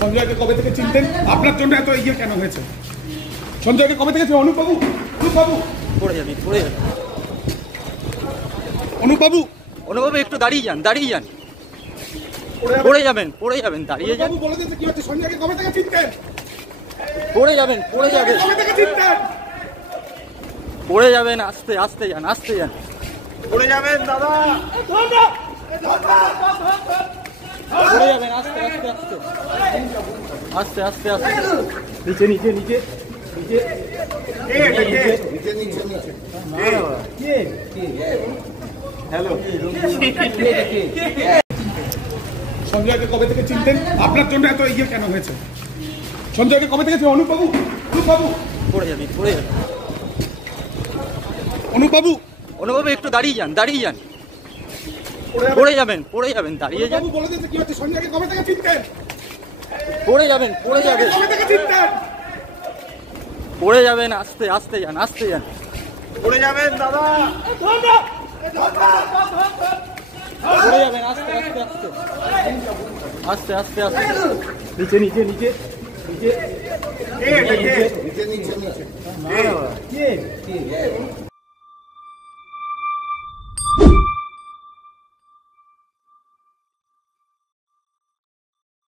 সঞ্জয়কে কবে থেকে চিনতেন? আপনার জন্য এত ইয়ে কেন হয়েছে? সঞ্জয়কে কবে থেকে অনুপবাবু পড়ে যাবে অনুপবাবু একটু দাঁড়িয়ে যান পড়ে যাবেন দাঁড়িয়ে যান। বলে দিতে কি হচ্ছে? সঞ্জয়কে কবে থেকে চিনতেন? পড়ে যাবেন কবে থেকে চিনতেন? পড়ে যাবেন, আস্তে যান পড়ে যাবেন দাদা, পড়ে যাবেন, আস্তে নিচে হ্যালো। সঞ্জয়কে কবে থেকে চিনতেন? আপনার জন্য এত ইয়ে কেন হয়েছে? সঞ্জয়কে কবে থেকে অনুপবাবু পড়ে যাবে অনুপবাবু একটু দাঁড়িয়ে যান পড়ে যাবেন দাঁড়িয়ে যান। বলে দিতে কি হচ্ছে? সঞ্জয়কে কবে থেকে চিনতেন? পড়ে যাবেন কবে থেকে চিনতেন? পড়ে যাবেন, আস্তে যান পড়ে যাবেন দাদা, পড়ে যাবেন, আস্তে নিচে নিচে